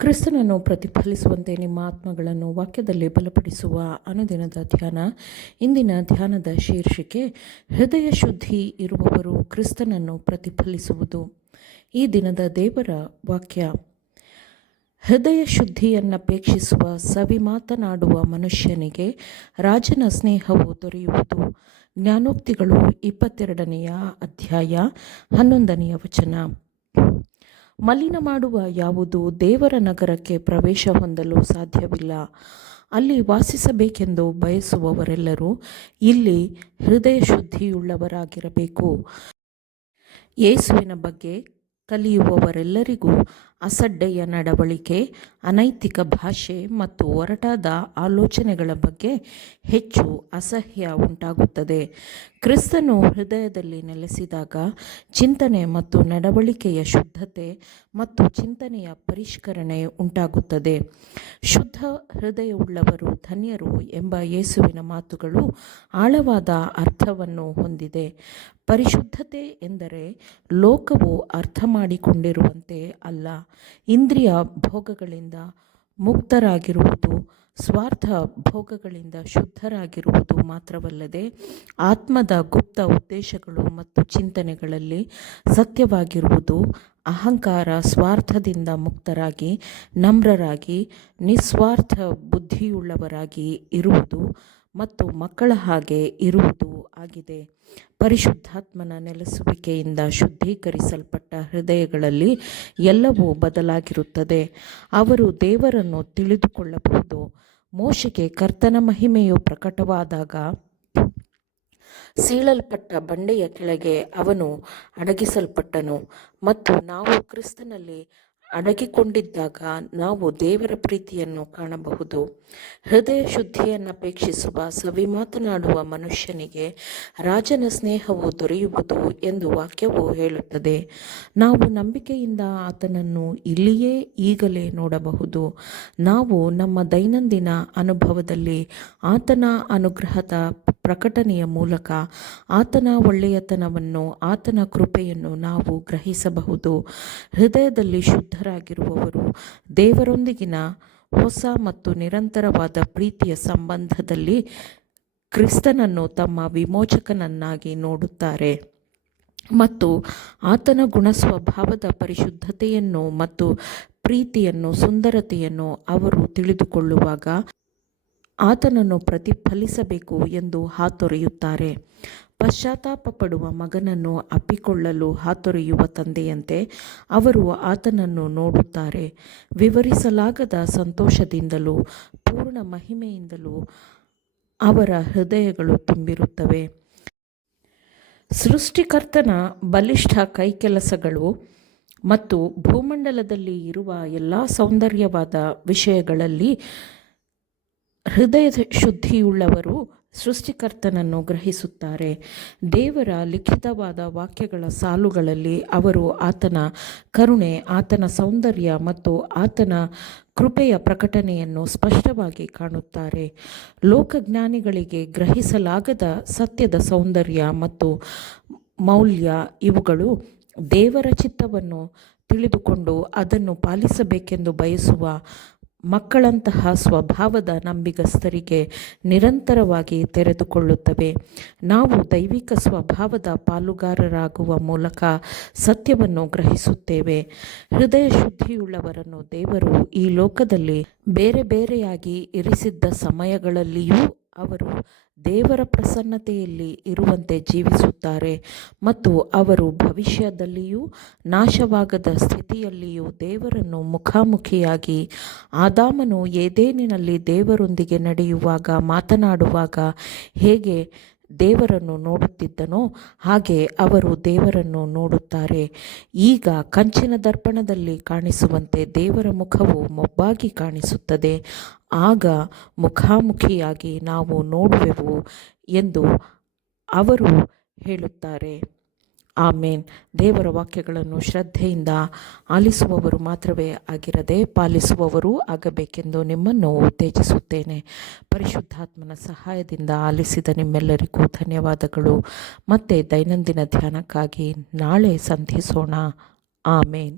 ಕ್ರಿಸ್ತನನ್ನು ಪ್ರತಿಫಲಿಸುವಂತೆ ನಿಮ್ಮ ಆತ್ಮಗಳನ್ನು ವಾಕ್ಯದಲ್ಲಿ ಬಲಪಡಿಸುವ ಅನುದಿನದ ಧ್ಯಾನ. ಇಂದಿನ ಧ್ಯಾನದ ಶೀರ್ಷಿಕೆ ಹೃದಯ ಶುದ್ಧಿ ಇರುವವರು ಕ್ರಿಸ್ತನನ್ನು ಪ್ರತಿಫಲಿಸುವುದು. ಈ ದಿನದ ದೇವರ ವಾಕ್ಯ, ಹೃದಯ ಶುದ್ಧಿಯನ್ನಪೇಕ್ಷಿಸುವ ಸವಿ ಮಾತನಾಡುವ ಮನುಷ್ಯನಿಗೆ ರಾಜನ ಸ್ನೇಹವು ದೊರೆಯುವುದು. ಜ್ಞಾನೋಕ್ತಿಗಳು 22ನೆಯ ಅಧ್ಯಾಯ 11ನೆಯ ವಚನ. ಮಲಿನ ಮಾಡುವ ಯಾವುದು ದೇವರ ನಗರಕ್ಕೆ ಪ್ರವೇಶ ಹೊಂದಲು ಸಾಧ್ಯವಿಲ್ಲ. ಅಲ್ಲಿ ವಾಸಿಸಬೇಕೆಂದು ಬಯಸುವವರೆಲ್ಲರೂ ಇಲ್ಲಿ ಹೃದಯ ಶುದ್ಧಿಯುಳ್ಳವರಾಗಿರಬೇಕು. ಯೇಸುವಿನ ಬಗ್ಗೆ ಕಲಿಯುವವರೆಲ್ಲರಿಗೂ ಅಸಡ್ಡೆಯ ನಡವಳಿಕೆ, ಅನೈತಿಕ ಭಾಷೆ ಮತ್ತು ಒರಟಾದ ಆಲೋಚನೆಗಳ ಬಗ್ಗೆ ಹೆಚ್ಚು ಅಸಹ್ಯ ಉಂಟಾಗುತ್ತದೆ. ಕ್ರಿಸ್ತನು ಹೃದಯದಲ್ಲಿ ನೆಲೆಸಿದಾಗ ಚಿಂತನೆ ಮತ್ತು ನಡವಳಿಕೆಯ ಶುದ್ಧತೆ ಮತ್ತು ಚಿಂತನೆಯ ಪರಿಷ್ಕರಣೆ ಉಂಟಾಗುತ್ತದೆ. ಶುದ್ಧ ಹೃದಯವುಳ್ಳವರು ಧನ್ಯರು ಎಂಬ ಯೇಸುವಿನ ಮಾತುಗಳು ಆಳವಾದ ಅರ್ಥವನ್ನು ಹೊಂದಿದೆ. ಪರಿಶುದ್ಧತೆ ಎಂದರೆ ಲೋಕವು ಅರ್ಥ ಮಾಡಿಕೊಂಡಿರುವಂತೆ ಅಲ್ಲ, ಇಂದ್ರಿಯ ಭೋಗಗಳಿಂದ ಮುಕ್ತರಾಗಿರುವುದು, ಸ್ವಾರ್ಥ ಭೋಗಗಳಿಂದ ಶುದ್ಧರಾಗಿರುವುದು ಮಾತ್ರವಲ್ಲದೆ ಆತ್ಮದ ಗುಪ್ತ ಉದ್ದೇಶಗಳು ಮತ್ತು ಚಿಂತನೆಗಳಲ್ಲಿ ಸತ್ಯವಾಗಿರುವುದು, ಅಹಂಕಾರ ಸ್ವಾರ್ಥದಿಂದ ಮುಕ್ತರಾಗಿ ನಮ್ರರಾಗಿ ನಿಸ್ವಾರ್ಥ ಬುದ್ಧಿಯುಳ್ಳವರಾಗಿ ಇರುವುದು ಮತ್ತು ಮಕ್ಕಳ ಹಾಗೆ ಇರುವುದು ಆಗಿದೆ. ಪರಿಶುದ್ಧಾತ್ಮನ ನೆಲೆಸುವಿಕೆಯಿಂದ ಶುದ್ಧೀಕರಿಸಲ್ಪಟ್ಟ ಹೃದಯಗಳಲ್ಲಿ ಎಲ್ಲವೂ ಬದಲಾಗಿರುತ್ತದೆ. ಅವರು ದೇವರನ್ನು ತಿಳಿದುಕೊಳ್ಳಬಹುದು. ಮೋಶೆಗೆ ಕರ್ತನ ಮಹಿಮೆಯು ಪ್ರಕಟವಾದಾಗ ಸೀಳಲ್ಪಟ್ಟ ಬಂಡೆಯ ಕೆಳಗೆ ಅವನು ಅಡಗಿಸಲ್ಪಟ್ಟನು, ಮತ್ತು ನಾವು ಕ್ರಿಸ್ತನಲ್ಲಿ ಅಡಗಿಕೊಂಡಿದ್ದಾಗ ನಾವು ದೇವರ ಪ್ರೀತಿಯನ್ನು ಕಾಣಬಹುದು. ಹೃದಯ ಶುದ್ಧಿಯನ್ನಪೇಕ್ಷಿಸುವ ಸವಿ ಮಾತನಾಡುವ ಮನುಷ್ಯನಿಗೆ ರಾಜನ ಸ್ನೇಹವು ದೊರೆಯುವುದು ಎಂದು ವಾಕ್ಯವು ಹೇಳುತ್ತದೆ. ನಾವು ನಂಬಿಕೆಯಿಂದ ಆತನನ್ನು ಇಲ್ಲಿಯೇ ಈಗಲೇ ನೋಡಬಹುದು. ನಾವು ನಮ್ಮ ದೈನಂದಿನ ಅನುಭವದಲ್ಲಿ ಆತನ ಅನುಗ್ರಹದ ಪ್ರಕಟಣೆಯ ಮೂಲಕ ಆತನ ಒಳ್ಳೆಯತನವನ್ನು, ಆತನ ಕೃಪೆಯನ್ನು ನಾವು ಗ್ರಹಿಸಬಹುದು. ಹೃದಯದಲ್ಲಿ ಶುದ್ಧರಾಗಿರುವವರು ದೇವರೊಂದಿಗಿನ ಹೊಸ ಮತ್ತು ನಿರಂತರವಾದ ಪ್ರೀತಿಯ ಸಂಬಂಧದಲ್ಲಿ ಕ್ರಿಸ್ತನನ್ನು ತಮ್ಮ ವಿಮೋಚಕನನ್ನಾಗಿ ನೋಡುತ್ತಾರೆ ಮತ್ತು ಆತನ ಗುಣಸ್ವಭಾವದ ಪರಿಶುದ್ಧತೆಯನ್ನು ಮತ್ತು ಪ್ರೀತಿಯನ್ನು, ಸುಂದರತೆಯನ್ನು ಅವರು ತಿಳಿದುಕೊಳ್ಳುವಾಗ ಆತನನ್ನು ಪ್ರತಿಫಲಿಸಬೇಕು ಎಂದು ಹಾತೊರೆಯುತ್ತಾರೆ. ಪಶ್ಚಾತ್ತಾಪ ಪಡುವ ಮಗನನ್ನು ಅಪ್ಪಿಕೊಳ್ಳಲು ಹಾತೊರೆಯುವ ತಂದೆಯಂತೆ ಅವರು ಆತನನ್ನು ನೋಡುತ್ತಾರೆ. ವಿವರಿಸಲಾಗದ ಸಂತೋಷದಿಂದಲೂ ಪೂರ್ಣ ಮಹಿಮೆಯಿಂದಲೂ ಅವರ ಹೃದಯಗಳು ತುಂಬಿರುತ್ತವೆ. ಸೃಷ್ಟಿಕರ್ತನ ಬಲಿಷ್ಠ ಕೈಕೆಲಸಗಳು ಮತ್ತು ಭೂಮಂಡಲದಲ್ಲಿ ಇರುವ ಎಲ್ಲ ಸೌಂದರ್ಯವಾದ ವಿಷಯಗಳಲ್ಲಿ ಹೃದಯ ಶುದ್ಧಿಯುಳ್ಳವರು ಸೃಷ್ಟಿಕರ್ತನನ್ನು ಗ್ರಹಿಸುತ್ತಾರೆ. ದೇವರ ಲಿಖಿತವಾದ ವಾಕ್ಯಗಳ ಸಾಲುಗಳಲ್ಲಿ ಅವರು ಆತನ ಕರುಣೆ, ಆತನ ಸೌಂದರ್ಯ ಮತ್ತು ಆತನ ಕೃಪೆಯ ಪ್ರಕಟಣೆಯನ್ನು ಸ್ಪಷ್ಟವಾಗಿ ಕಾಣುತ್ತಾರೆ. ಲೋಕಜ್ಞಾನಿಗಳಿಗೆ ಗ್ರಹಿಸಲಾಗದ ಸತ್ಯದ ಸೌಂದರ್ಯ ಮತ್ತು ಮೌಲ್ಯ ಇವುಗಳು ದೇವರ ಚಿತ್ತವನ್ನು ತಿಳಿದುಕೊಂಡು ಅದನ್ನು ಪಾಲಿಸಬೇಕೆಂದು ಬಯಸುವ ಮಕ್ಕಳಂತಹ ಸ್ವಭಾವದ ನಂಬಿಗಸ್ತರಿಗೆ ನಿರಂತರವಾಗಿ ತೆರೆದುಕೊಳ್ಳುತ್ತವೆ. ನಾವು ದೈವಿಕ ಸ್ವಭಾವದ ಪಾಲುಗಾರರಾಗುವ ಮೂಲಕ ಸತ್ಯವನ್ನು ಗ್ರಹಿಸುತ್ತೇವೆ. ಹೃದಯ ಶುದ್ಧಿಯುಳ್ಳವರನ್ನು ದೇವರು ಈ ಲೋಕದಲ್ಲಿ ಬೇರೆ ಬೇರೆಯಾಗಿ ಇರಿಸಿದ್ದ ಸಮಯಗಳಲ್ಲಿಯೂ ಅವರು ದೇವರ ಪ್ರಸನ್ನತೆಯಲ್ಲಿ ಇರುವಂತೆ ಜೀವಿಸುತ್ತಾರೆ ಮತ್ತು ಅವರು ಭವಿಷ್ಯದಲ್ಲಿಯೂ ನಾಶವಾಗದ ಸ್ಥಿತಿಯಲ್ಲಿಯೂ ದೇವರನ್ನು ಮುಖಾಮುಖಿಯಾಗಿ ಆದಾಮನು ಏದೇನಿನಲ್ಲಿ ದೇವರೊಂದಿಗೆ ನಡೆಯುವಾಗ, ಮಾತನಾಡುವಾಗ ಹೇಗೆ ದೇವರನ್ನು ನೋಡುತ್ತಿದ್ದನೋ ಹಾಗೆ ಅವರು ದೇವರನ್ನು ನೋಡುತ್ತಾರೆ. ಈಗ ಕಂಚಿನ ದರ್ಪಣದಲ್ಲಿ ಕಾಣಿಸುವಂತೆ ದೇವರ ಮುಖವು ಮೊಬ್ಬಾಗಿ ಕಾಣಿಸುತ್ತದೆ, ಆಗ ಮುಖಾಮುಖಿಯಾಗಿ ನಾವು ನೋಡುವೆವು ಎಂದು ಅವರು ಹೇಳುತ್ತಾರೆ. ಆಮೇನ್. ದೇವರ ವಾಕ್ಯಗಳನ್ನು ಶ್ರದ್ಧೆಯಿಂದ ಆಲಿಸುವವರು ಮಾತ್ರವೇ ಆಗಿರದೆ ಪಾಲಿಸುವವರೂ ಆಗಬೇಕೆಂದು ನಿಮ್ಮನ್ನು ಉತ್ತೇಜಿಸುತ್ತೇನೆ. ಪರಿಶುದ್ಧಾತ್ಮನ ಸಹಾಯದಿಂದ ಆಲಿಸಿದ ನಿಮ್ಮೆಲ್ಲರಿಗೂ ಧನ್ಯವಾದಗಳು. ಮತ್ತೆ ದೈನಂದಿನ ಧ್ಯಾನಕ್ಕಾಗಿ ನಾಳೆ ಸಂಧಿಸೋಣ. ಆಮೇನ್.